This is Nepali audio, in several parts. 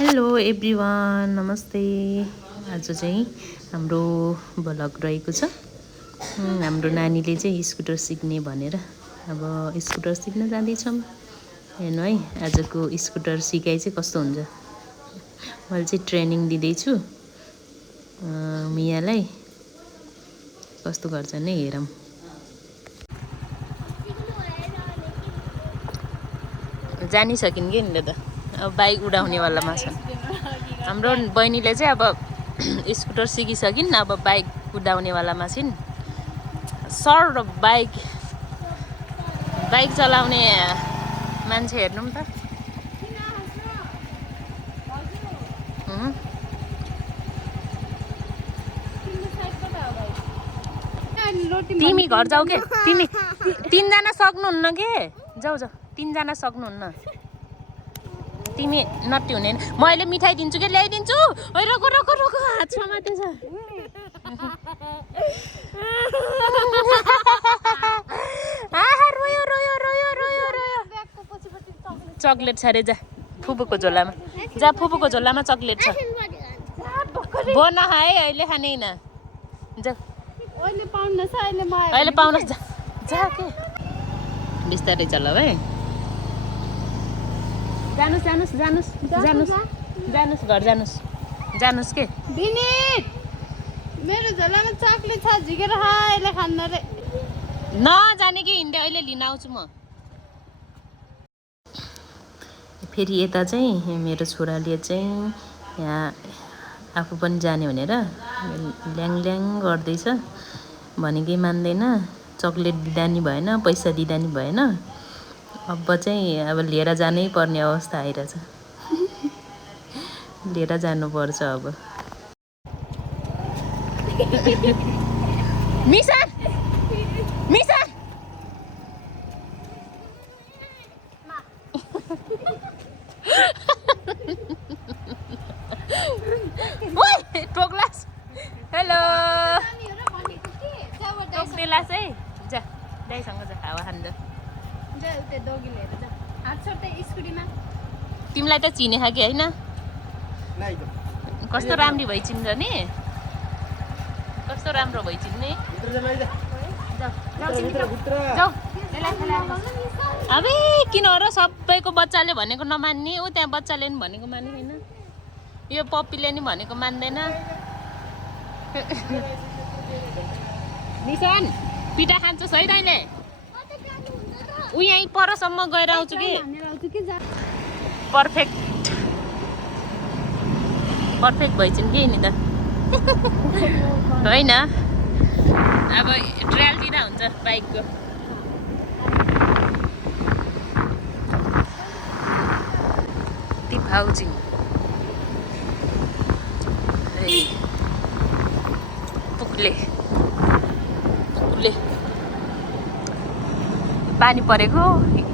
हेलो एभ्रिवान, नमस्ते। आज चाहिँ हाम्रो भ्लग रहेको छ। हाम्रो नानीले चाहिँ स्कुटर सिक्ने भनेर अब स्कुटर सिक्न जाँदैछौँ। हेर्नु है, आजको स्कुटर सिकाइ चाहिँ कस्तो हुन्छ। मैले चाहिँ ट्रेनिङ दिँदैछु मियालाई। कस्तो गर्छ नि हेरौँ। जानिसकिन् कि नि त अब बाइक उडाउनेवालामा छन्। हाम्रो बहिनीले चाहिँ अब स्कुटर सिकिसकिन्, अब बाइक कुदाउनेवालामा छिन्। सर बाइक चलाउने मान्छे हेर्नु त। तिमी घर जाऊ के? तिमी तीनजना सक्नुहुन्न के? जाऊ जाऊ, तीनजना सक्नुहुन्न। तिमी नट्टी हुने। म अहिले मिठाई दिन्छु के, ल्याइदिन्छु। ओइ रोको रोको रोको, हात समातेछ। रोयो रोयो रोयो रोयो रोयो। चक्लेट छ अरे, जा फुपूको झोलामा। जा फुपूको झोलामा चक्लेट छ। बो नखा है, अहिले खाने होइन। जा अहिले पाउनुहोस्, जा जा के बिस्तारै चलाऊ है। जानुस् जानुस् जानुस् जानुस् जानुस्, घर जानुस् जानुस् के। मेरो झोलामा चक्लेट छ, झिकेर खा, अहिले खान्न रे। नजाने कि हिँड्दै, अहिले लिन आउँछु म। फेरि यता चाहिँ मेरो छोराले चाहिँ यहाँ आफू पनि जाने भनेर ल्याङ ल्याङ गर्दैछ। भनेकै मान्दैन। चक्लेट दिँदा नि भएन, पैसा दिँदा नि भएन। अब चाहिँ अब लिएर जानै पर्ने अवस्था आइरहेछ। लिएर जानुपर्छ अब। मिसन मिसन टोक्लास। हेलो टोक्देलास है। जा दाइसँग जा, हावा खान्छ। तिमीलाई त चिने कि होइन? कस्तो राम्री भइ चिन्छ नि, कस्तो राम्रो भइ चिन्ने। अबे किन र, सबैको बच्चाले भनेको नमान्ने। ऊ त्यहाँ बच्चाले नि भनेको मान्ने होइन, यो पप्पीले नि भनेको मान्दैन। निशान पिठा खान्छस् है तैँले? ऊ यहीँ परसम्म गएर आउँछु कि। पर्फेक्ट भइछन् कि नि त होइन। अब ट्रायलतिर हुन्छ बाइकको। हाउजिङ पुग्ले पानी परेको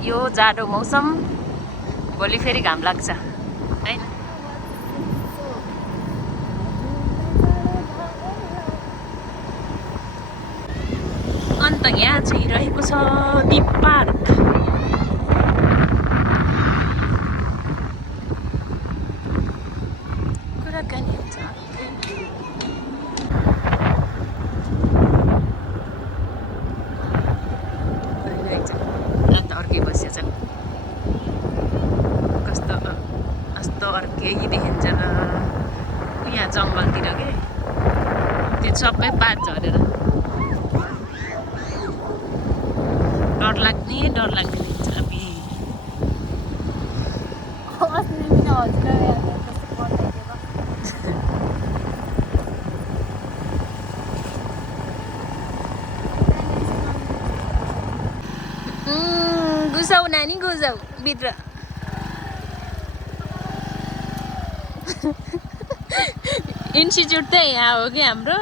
यो जाडो मौसम। भोलि फेरि घाम लाग्छ है। अन्त यहाँ चाहिँ रहेको छ दीप पार्क। कुराकानी हुन्छ। अन्त अर्कै बसेछ, कस्तो अर्कै देखिन्छ र यहाँ जङ्गलतिर के त्यो सबै पात झरेर डर लाग्ने देखिन्छ। गुजाउ नानी गुजाउ भित्र। इन्स्टिट्युट चाहिँ यहाँ हो कि हाम्रो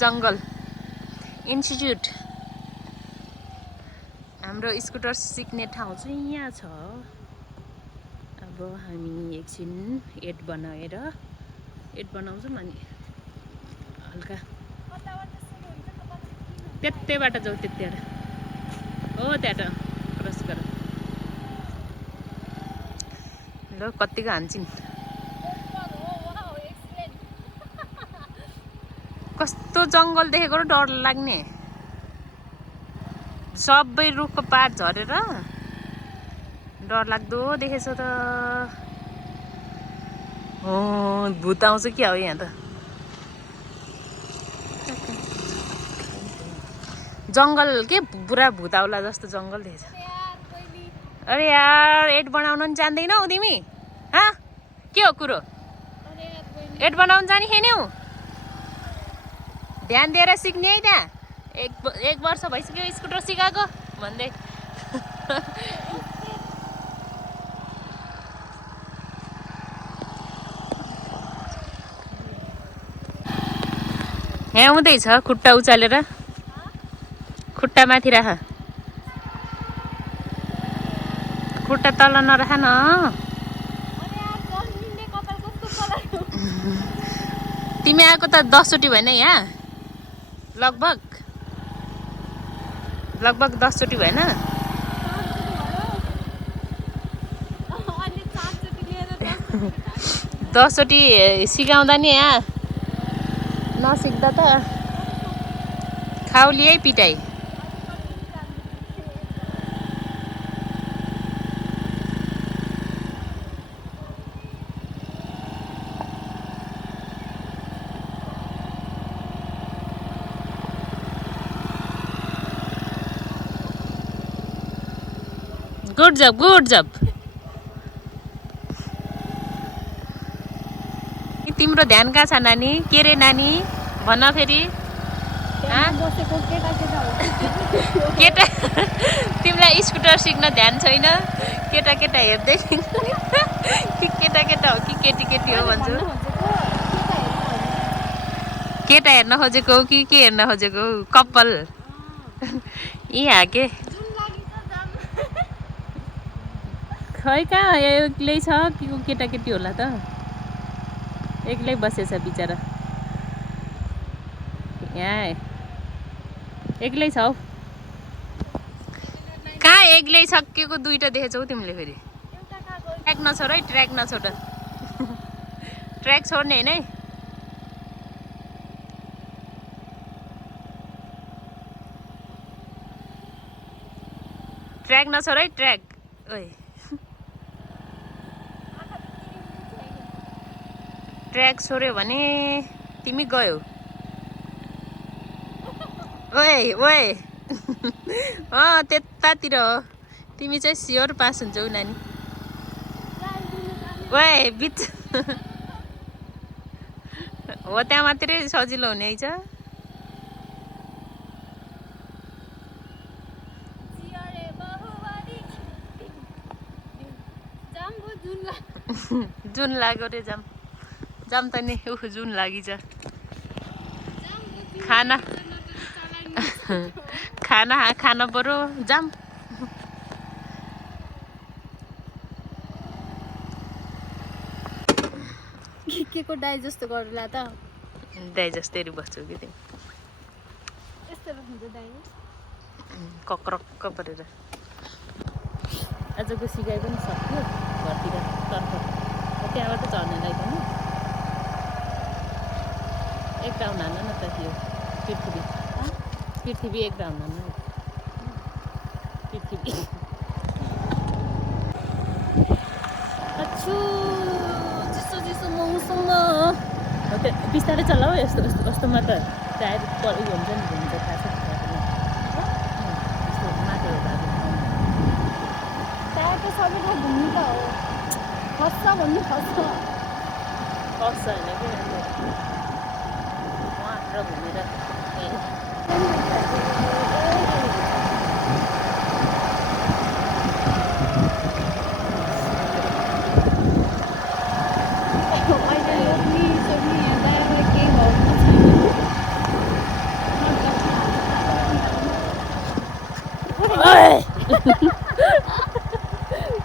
जङ्गल इन्स्टिट्युट। हाम्रो स्कुटर सिक्ने ठाउँ चाहिँ यहाँ छ। अब हामी एकछिन एड बनाउँछौँ अनि हल्का त्यतैबाट जाऊ, त्यहाँबाट हो, त्यहाँबाट क्रस गर। ल कतिको हान्छन् कस्तो जङ्गल देखेको र डर लाग्ने सबै रुखको पात झरेर डर लाग्दो देखेछ त भूत आउँछ क्या हो यहाँ त जङ्गल के पुरा भूत आउला जस्तो जङ्गल देखेछ अरे यार एड बनाउन नि जान्दैनौ तिमी के हो कुरो एड बनाउन जाने खेन्यौ ध्यान दिएर सिक्ने है त्यहाँ एक वर्ष भइसक्यो स्कुटर सिकाएको भन्दै यहाँ हुँदैछ खुट्टा उचालेर खुट्टा माथि राख खुट्टा तल नराख न तिमी आएको त 10 चोटि भएन यहाँ लगभग 10 चोटि भएन 10 चोटि सिकाउँदा नि यहाँ नसिक्दा त खाउली है पिटाइ गुड जब तिम्रो ध्यान कहाँ छ नानी के रे नानी भन फेरि केटा तिमीलाई स्कुटर सिक्न ध्यान छैन केटा हेर्दै कि केटा हो कि केटी हो भन्छु केटा हेर्न खोजेको हो कि के हेर्न खोजेको हो कपाल यहाँ के खै कहाँ एक्लै छ कि केटी होला त एक्लै बसेछ बिचरा यहाँ एक्लै छ हौ कहाँ एक्लै सकिएको दुईटा देखेछौ तिमीले फेरि ट्र्याक नछोड है ट्र्याक नछोड ट्र्याक छोड्ने होइन है ट्र्याक नछोड है ट्र्याक ओए ट्र्याक छोड्यो भने तिमी गयौ ओए त्यतातिर हो तिमी चाहिँ स्योर पास हुन्छौ नानी ओए बिच हो त्यहाँ मात्रै सजिलो हुने है जुन लाग्यो रे जाम त नि जुन लागि खाना पर्यो जाम के को डाइ जस्तो गरला त दाइ जस्तै बस्छौ कि तिमी यस्तो हुन्छ दाइ कक्रक्क परेर आजको सिकाइ पनि सक्यो घरतिर तर्फ त्यहाँबाट झर्नेलाई पनि एक राउन्ड हान्न न त यो पृथ्वी एक राउन्ड हान्न पृथ्वी चिसो मौसम बिस्तारै चला हौ यस्तोमा त टायर उयो हुन्छ नि घुम्छ थाहा छ माथि टायर त सबै ठाउँ घुम्नु त हो खस्छ भन्नु खस्छ होइन कि उहाँतिर घुमेर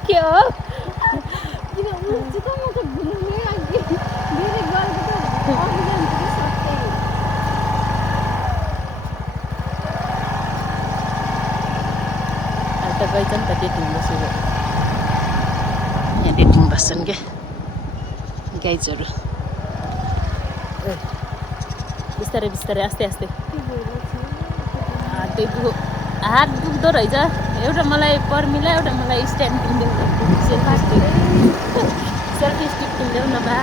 के हो किन उच्च त म त घुम्नै लागि धेरै गरेको त अभियान चाहिँ सबै त गइछ नि त डेटिङ बसेको डेटिङ बस्छन् क्या गाइजहरू। बिस्तारै बिस्तारै आस्ते आस्ते हात दुख्दो रहेछ। एउटा मलाई पर्मिला एउटा मलाई स्ट्यान्ड किनिदेऊ सेल्फी स्टिक किनिदेऊ न बा।